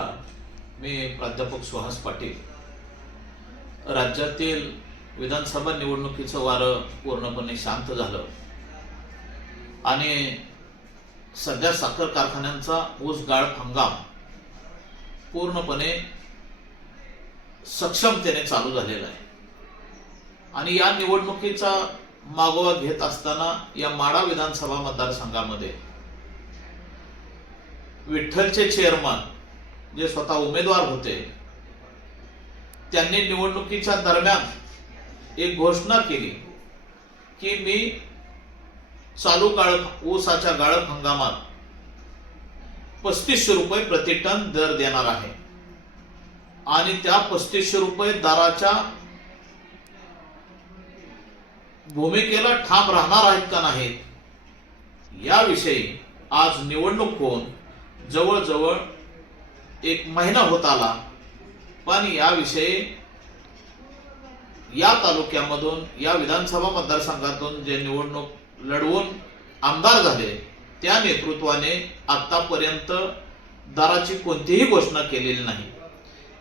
नमस्कार. मी प्राध्यापक सुहास पाटील. राज्यातील विधानसभा निवडणुकीचं वारं पूर्णपणे शांत झालं. आणि सध्या साखर कारखान्यांचा ऊस गाळ हंगाम पूर्णपणे सक्षमतेने चालू झालेला आहे. आणि या निवडणुकीचा मागोवा घेत असताना या माडा विधानसभा मतदारसंघामध्ये विठ्ठलचे चेअरमन जे स्वतः उमेदवार होते त्यांनी निवडणुकीच्या दरम्यान एक घोषणा केली की मी चालू गाळप ऊसाच्या गाळप हंगामात पस्तीसशे रुपये प्रति टन दर देणार आहे. आणि त्या पस्तीसशे रुपये दराच्या भूमिकेला ठाम राहणार आहेत का नाहीत याविषयी आज निवडणूक होऊन जवळजवळ एक महिना होत आला पण याविषयी या तालुक्यामधून या विधानसभा मतदारसंघातून जे निवडणूक लढवून आमदार झाले त्या नेतृत्वाने आतापर्यंत दराची कोणतीही घोषणा केलेली नाही.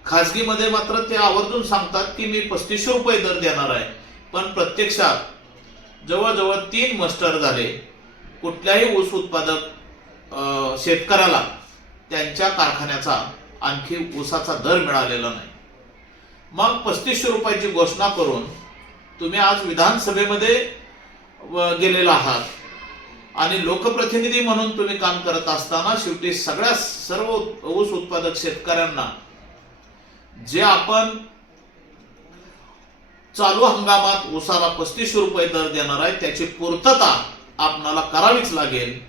खाजगीमध्ये मात्र ते आवर्जून सांगतात की मी पस्तीसशे रुपये दर देणार आहे पण प्रत्यक्षात जवळजवळ तीन मस्टर झाले. कुठल्याही ऊस उत्पादक शेतकऱ्याला त्यांच्या कारखान्याचा आणखी ऊसाचा दर मिळालेला नाही. मग पस्तीसशे रुपयाची घोषणा करून तुम्ही आज विधानसभेमध्ये व- गेलेला आहात. आणि लोकप्रतिनिधी म्हणून तुम्ही काम करत असताना शेवटी सगळ्या सर्व ऊस उत्पादक शेतकऱ्यांना जे आपण चालू हंगामात ऊसाला पस्तीसशे रुपये दर देणार आहे त्याची पूर्तता आपणाला करावीच लागेल.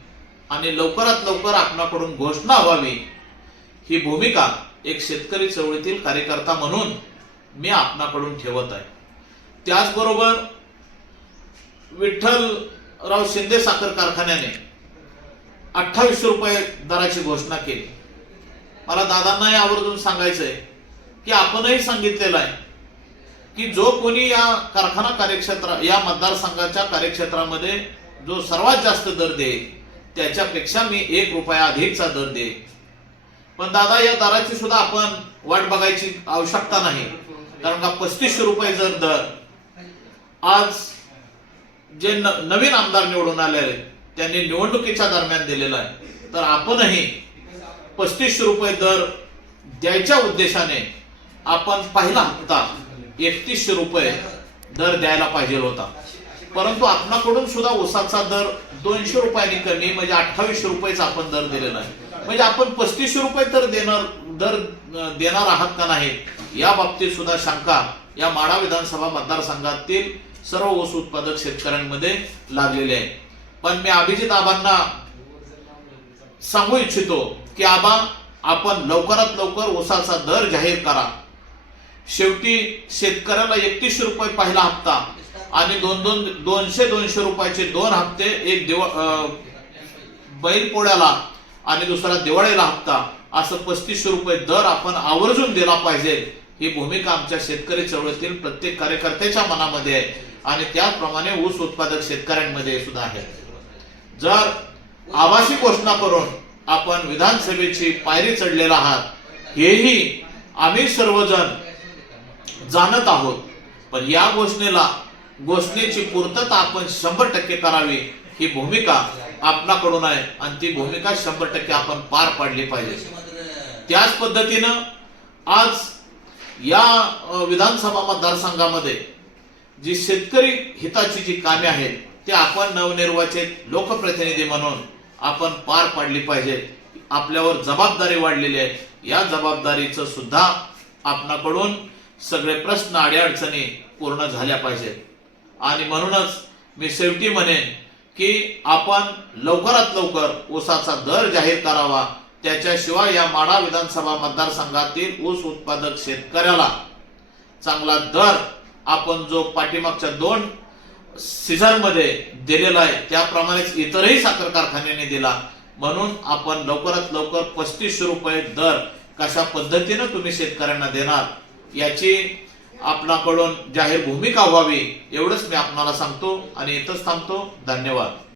आणि लवकरात लवकर आपणाकडून घोषणा व्हावी. ही भूमिका एक शेतकरी चळवळीतील कार्यकर्ता म्हणून मी आपणाकडून ठेवत आहे. त्याचबरोबर विठ्ठलराव शिंदे साखर कारखान्याने अठ्ठावीसशे रुपये दराची घोषणा केली. मला दादांनाही आवर्जून सांगायचं आहे की आपणही सांगितलेलं आहे की जो कोणी या कारखाना कार्यक्षेत्र या मतदारसंघाच्या कार्यक्षेत्रामध्ये जो सर्वात जास्त दर देईल त्याच्यापेक्षा मी एक रुपया अधिकचा दर देईल पण दादा या दराची सुद्धा आपण वाट बघायची आवश्यकता नाही. कारण का पस्तीसशे रुपये जर दर आज जे न, नवीन आमदार निवडून आले आहेत त्यांनी निवडणुकीच्या दरम्यान दिलेला आहे. तर आपणही पस्तीसशे रुपये दर द्यायच्या उद्देशाने आपण पहिला हप्ता एकतीसशे रुपये दर द्यायला पाहिजे होता. परंतु आपणाकडून सुद्धा ऊसाचा दर दोनशे रुपयांनी कमी म्हणजे अठ्ठावीसशे रुपयेचा आपण दर दिलेला आहे. म्हणजे आपण पस्तीसशे रुपये तर देणार दर देणार आहात का नाही या बाबतीत सुद्धा शंका या माडा विधानसभा मतदारसंघातील सर्व ऊस उत्पादक शेतकऱ्यांमध्ये लागलेली आहे. पण मी अभिजित आबांना सांगू इच्छितो की आबा आपण लवकरात लवकर ऊसाचा दर जाहीर करा. शेवटी शेतकऱ्याला एकतीसशे रुपये पहिला हप्ता आणि दोन दोन दोनशे दोनशे रुपयाचे दोन हप्ते एक देव बैलपोळ्याला आणि दुसरा दिवाळीला हप्ता असं पस्तीसशे रुपये दर आपण आवर्जून दिला पाहिजे. ही भूमिका आमच्या शेतकरी चळवळीतील प्रत्येक कार्यकर्त्याच्या मनामध्ये आहे आणि त्याचप्रमाणे ऊस उत्पादक शेतकऱ्यांमध्ये सुद्धा आहे. जर आभासी घोषणा करून आपण विधानसभेची पायरी चढलेला आहात हेही आम्ही सर्वजण जाणत आहोत. पण या घोषणेला घोषणेची पूर्तता आपण शंभर टक्के करावी ही भूमिका आपणाकडून आहे आणि ती भूमिका शंभर टक्के आपण पार पाडली पाहिजे. त्याच पद्धतीनं आज या विधानसभा मतदारसंघामध्ये जी शेतकरी हिताची जी कामे आहेत ते आपण नवनिर्वाचित लोकप्रतिनिधी म्हणून आपण पार पाडली पाहिजे. आपल्यावर जबाबदारी वाढलेली आहे. या जबाबदारीचं सुद्धा आपणाकडून सगळे प्रश्न अडीअडचणी पूर्ण झाल्या पाहिजेत. आणि म्हणूनच मी शेवटी म्हणेन की आपण लवकरात लवकर ऊसाचा दर जाहीर करावा. त्याच्याशिवाय या माडा विधानसभा मतदारसंघातील ऊस उत्पादक शेतकऱ्याला चांगला दर आपण जो पाठीमागच्या दोन सीझनमध्ये दिलेला आहे त्याप्रमाणेच इतरही साखर कारखान्याने दिला. म्हणून आपण लवकरात लवकर पस्तीसशे रुपये दर कशा पद्धतीनं तुम्ही शेतकऱ्यांना देणार याची आपणाकडून जाहीर भूमिका व्हावी एवढंच मी आपणाला सांगतो आणि इथंच थांबतो. धन्यवाद.